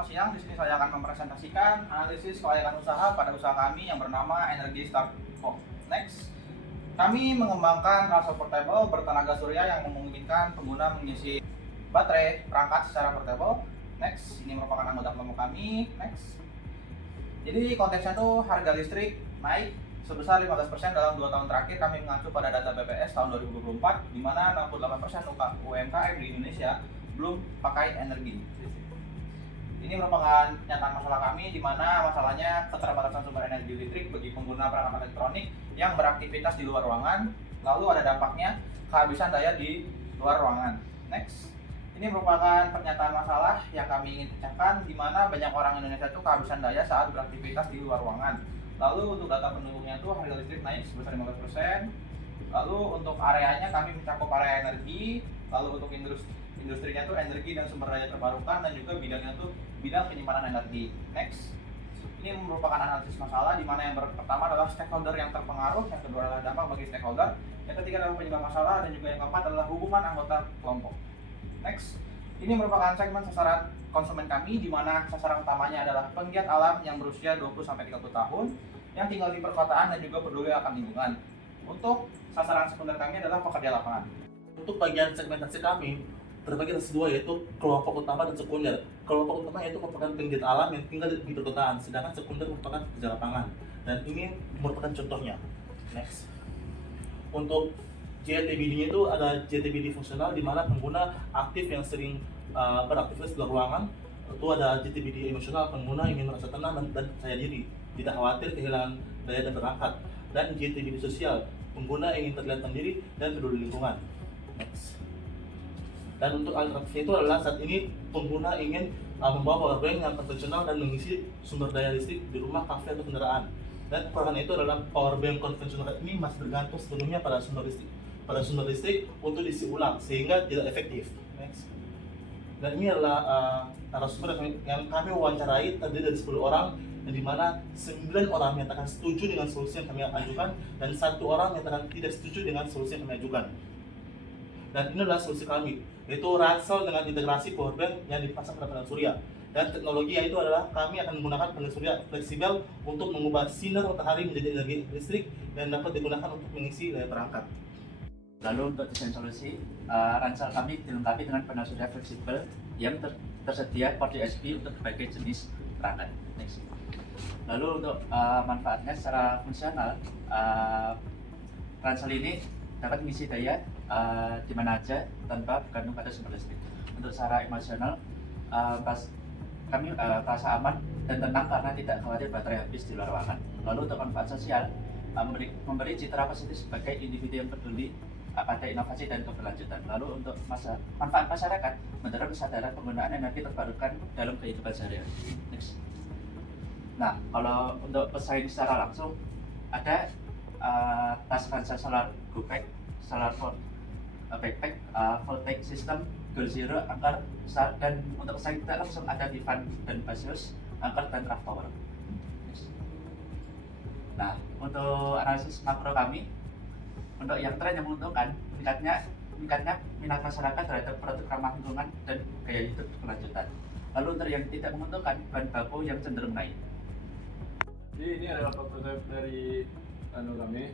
selamat siang. Di sini saya akan mempresentasikan analisis kelayakan usaha pada usaha kami yang bernama Energy Start Home. Next, kami mengembangkan transfer portable bertenaga surya yang memungkinkan pengguna mengisi baterai perangkat secara portable. Next, ini merupakan anggota kelompok kami. Next, jadi konteksnya tuh harga listrik naik sebesar 15% dalam 2 tahun terakhir. Kami mengacu pada data BPS tahun 2024, di mana 68% UMKM di Indonesia belum pakai energi. Ini merupakan kenyataan masalah kami, di mana masalahnya keterbatasan sumber energi listrik bagi pengguna perangkat elektronik yang beraktivitas di luar ruangan. Lalu ada dampaknya kehabisan daya di luar ruangan. Next, ini merupakan pernyataan masalah yang kami ingin pecahkan, di mana banyak orang Indonesia itu kehabisan daya saat beraktivitas di luar ruangan. Lalu untuk data pendukungnya itu harga listrik naik sebesar 15%. Lalu untuk areanya kami mencakup area energi. Lalu untuk industrinya itu energi dan sumber daya terbarukan, dan juga bidangnya itu bidang penyimpanan energi. Next, ini merupakan analisis masalah, di mana yang pertama adalah stakeholder yang terpengaruh, yang kedua adalah dampak bagi stakeholder, yang ketiga adalah penyebab masalah, dan juga yang keempat adalah hubungan anggota kelompok. Next, ini merupakan segmen sasaran konsumen kami, di mana sasaran utamanya adalah penggiat alam yang berusia 20-30 tahun yang tinggal di perkotaan dan juga peduli akan lingkungan. Untuk sasaran sekunder kami adalah pekerja lapangan. Untuk bagian segmentasi kami terbagi atas dua, yaitu kelompok utama dan sekunder. Kelompok utama yaitu merupakan penggiat alam yang tinggal di perkotaan, sedangkan sekunder merupakan pekerja lapangan. Dan ini merupakan contohnya. Next, untuk JTBD-nya itu ada JTBD fungsional, di mana pengguna aktif yang sering beraktivitas di luar ruangan. Itu ada JTBD emosional, pengguna ingin merasa tenang dan percaya diri, tidak khawatir kehilangan daya dan berangkat. Dan JTBD sosial, pengguna ingin terlihat mandiri dan peduli lingkungan. Next. Dan untuk alternatifnya itu adalah saat ini pengguna ingin membawa powerbank yang konvensional dan mengisi sumber daya listrik di rumah, kafe, atau kendaraan. Dan kekurangan itu adalah powerbank konvensional ini masih bergantung sepenuhnya pada sumber listrik untuk diisi ulang, sehingga tidak efektif. Next. Dan ini adalah narasumber yang kami wawancarai, terdiri dari 10 orang, yang dimana 9 orang menyatakan setuju dengan solusi yang kami ajukan dan 1 orang menyatakan tidak setuju dengan solusi yang kami ajukan. Dan ini adalah solusi kami, yaitu ransel dengan integrasi powerbank yang dipasang pada panel surya. Dan teknologinya itu adalah kami akan menggunakan panel surya fleksibel untuk mengubah sinar matahari menjadi energi listrik dan dapat digunakan untuk mengisi daya perangkat. Lalu untuk desain solusi, ransel kami dilengkapi dengan panel surya fleksibel yang tersedia port USB untuk berbagai jenis perangkat. Next. Lalu untuk manfaatnya secara fungsional, ransel ini dapat mengisi daya di mana aja tanpa bergantung pada sumber listrik. Untuk secara emosional, kami merasa aman dan tenang karena tidak khawatir baterai habis di luar ruangan. Lalu untuk manfaat sosial, memberi citra positif sebagai individu yang peduli pada inovasi dan keberlanjutan. Lalu untuk manfaat masyarakat, mendorong kesadaran penggunaan energi terbarukan dalam kehidupan sehari-hari. Next. Nah, kalau untuk pesaing secara langsung, ada tas ransel solar GoPack, solar backpack, voltaic system, Goal Zero, Anchor, dan untuk pesaing kita langsung ada Vivan dan Basius, Anchor, dan Traftower. Nah, untuk analisis makro kami, untuk yang tren yang menguntungkan, meningkatnya minat masyarakat terhadap produk ramah lingkungan dan gaya hidup berkelanjutan. Lalu untuk yang tidak menguntungkan, bahan baku yang cenderung naik. Jadi ini adalah prototipe dari kami.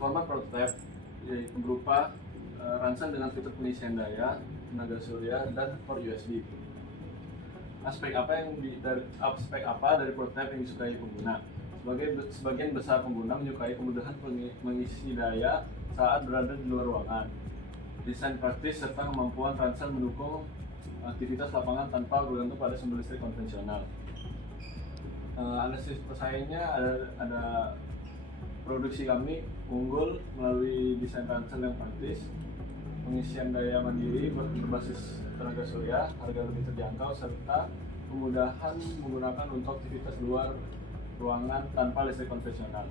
Format prototipe yaitu berupa ransel dengan fitur pengisian daya, tenaga surya, dan port USB. Aspek apa dari prototipe yang disukai pengguna? Sebagian besar pengguna menyukai kemudahan mengisi daya saat berada di luar ruangan. Desain praktis serta kemampuan ransel mendukung aktivitas lapangan tanpa bergantung pada sumber listrik konvensional. Analisis pesaingnya ada produksi kami unggul melalui desain ransel yang praktis, pengisian daya mandiri berbasis tenaga surya, harga lebih terjangkau, serta kemudahan menggunakan untuk aktivitas luar ruangan tanpa listrik konvensional.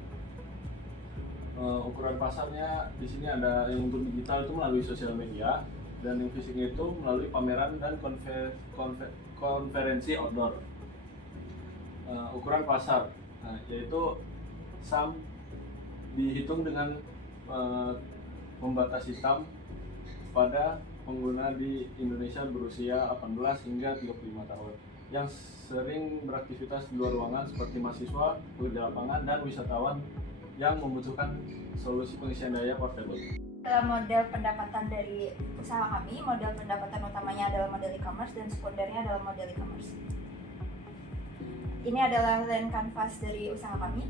Ukuran pasarnya di sini ada yang untuk digital itu melalui sosial media, dan yang fisiknya itu melalui pameran dan konferensi outdoor. Ukuran pasar, yaitu SAM dihitung dengan membatasi hitam pada pengguna di Indonesia berusia 18 hingga 35 tahun yang sering beraktivitas di luar ruangan seperti mahasiswa, pekerja lapangan, dan wisatawan yang membutuhkan solusi pengisian daya portable. Dalam model pendapatan dari usaha kami, model pendapatan utamanya adalah model e-commerce dan sekundernya adalah model e-commerce. Ini adalah land canvas dari usaha kami.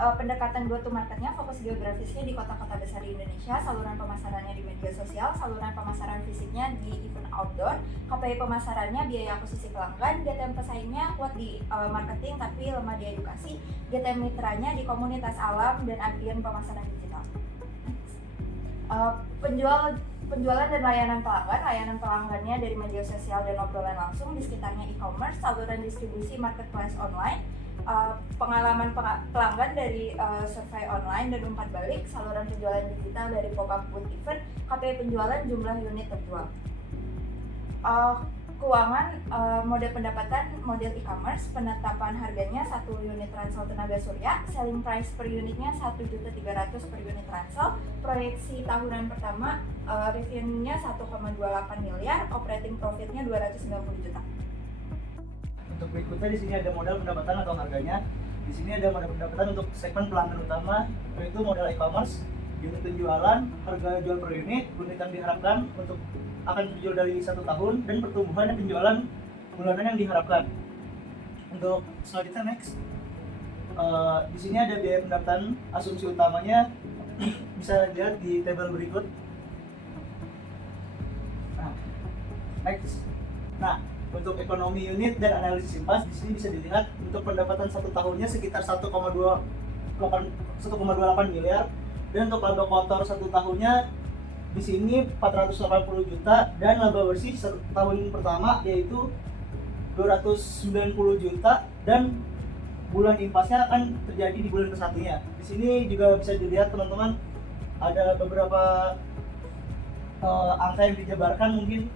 Pendekatan go to marketnya, fokus geografisnya di kota-kota besar di Indonesia, saluran pemasarannya di media sosial, saluran pemasaran fisiknya di event outdoor, KPI pemasarannya biaya akuisisi pelanggan, GTM pesaingnya kuat di marketing tapi lemah di edukasi, GTM mitranya di komunitas alam dan agen pemasaran digital. Penjualan dan layanan pelanggannya dari media sosial dan obrolan langsung di sekitarnya e-commerce, saluran distribusi marketplace online, pengalaman pelanggan dari survei online dan umpan balik, saluran penjualan digital dari pop-up booth event, KPI penjualan, jumlah unit terjual. Keuangan, mode pendapatan, model e-commerce, penetapan harganya 1 unit ransel tenaga surya, selling price per unitnya 1.300.000 per unit ransel, proyeksi tahunan pertama, revenue-nya 1,28 miliar, operating profit-nya 290 juta. Untuk berikutnya di sini ada modal pendapatan atau harganya. Di sini ada modal pendapatan untuk segmen pelanggan utama, yaitu modal e-commerce, unit penjualan, harga jual per unit yang diharapkan untuk akan terjual dari 1 tahun, dan pertumbuhan penjualan bulanan yang diharapkan. Untuk selanjutnya next, di sini ada biaya pendapatan asumsi utamanya, bisa dilihat di tabel berikut. Nah, untuk ekonomi unit dan analisis impas di sini bisa dilihat untuk pendapatan 1 tahunnya sekitar 1,28 miliar, dan untuk laba kotor 1 tahunnya di sini 480 juta, dan laba bersih 1 tahun pertama yaitu 290 juta, dan bulan impasnya akan terjadi di bulan ke-1-nya. Di sini juga bisa dilihat teman-teman ada beberapa angka yang dijabarkan mungkin.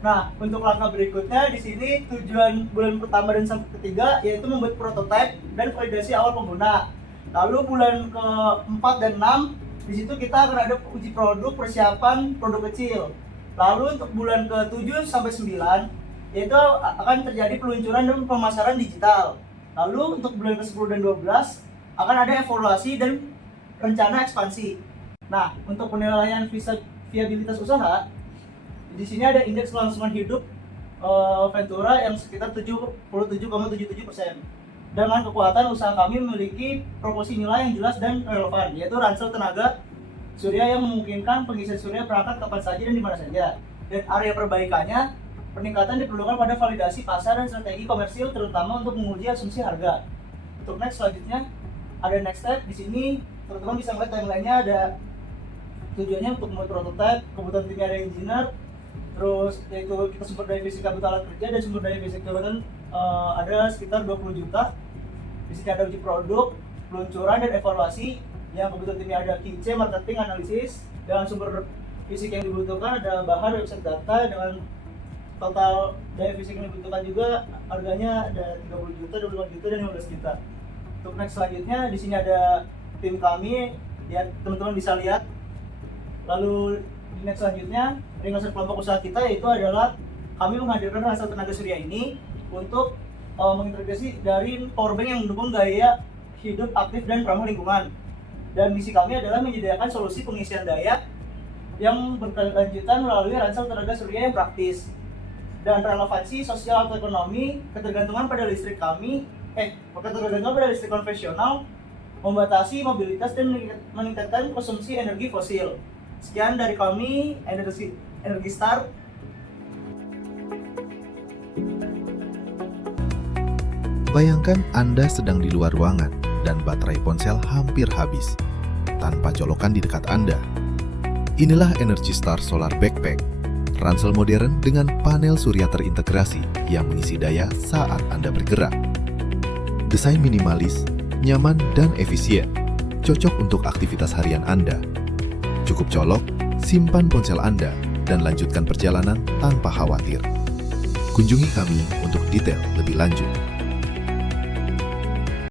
Nah, untuk langkah berikutnya di sini tujuan bulan pertama dan sampai ketiga yaitu membuat prototipe dan validasi awal pengguna. Lalu bulan ke-4 dan 6 di situ kita akan ada uji produk persiapan produk kecil. Lalu untuk bulan ke-7 sampai 9 yaitu akan terjadi peluncuran dan pemasaran digital. Lalu untuk bulan ke-10 dan 12 akan ada evaluasi dan rencana ekspansi. Nah, untuk penilaian viabilitas usaha di sini ada indeks kelangsungan hidup Ventura yang sekitar 77,77%. Dengan kekuatan usaha kami memiliki proporsi nilai yang jelas dan relevan, yaitu ransel tenaga surya yang memungkinkan pengisian surya perangkat kapan saja dan di mana saja. Dan area perbaikannya, peningkatan diperlukan pada validasi pasar dan strategi komersil, terutama untuk menguji asumsi harga. Untuk next selanjutnya ada next step. Di sini teman-teman bisa melihat timeline-nya, ada tujuannya untuk membuat prototipe, kebutuhan timnya ada engineer, terus yaitu kita sumber daya fisika butuh alat kerja, dan sumber daya fisika ada sekitar 20 juta. Di sini ada uji produk, peluncuran dan evaluasi. Yang kebutuhan timnya ada QC, marketing, analisis, dan sumber fisik yang dibutuhkan ada bahan, website data, dengan total daya fisik yang dibutuhkan juga harganya ada 30 juta, 25 juta, dan 15 juta. Untuk next selanjutnya di sini ada tim kami, ya teman-teman bisa lihat. Lalu di next selanjutnya ringkasan kelompok usaha kita yaitu adalah kami menghadirkan ransel tenaga surya ini untuk mengintegrasi dari powerbank yang mendukung gaya hidup aktif dan ramah lingkungan. Dan misi kami adalah menyediakan solusi pengisian daya yang berkelanjutan melalui ransel tenaga surya yang praktis. Dan relevansi sosial atau ekonomi, ketergantungan pada listrik konvensional, membatasi mobilitas dan meningkatkan konsumsi energi fosil. Sekian dari kami, Energi Star. Bayangkan Anda sedang di luar ruangan dan baterai ponsel hampir habis, tanpa colokan di dekat Anda. Inilah Energy Star Solar Backpack, ransel modern dengan panel surya terintegrasi yang mengisi daya saat Anda bergerak. Desain minimalis, nyaman, dan efisien, cocok untuk aktivitas harian Anda. Cukup colok, simpan ponsel Anda, dan lanjutkan perjalanan tanpa khawatir. Kunjungi kami untuk detail lebih lanjut.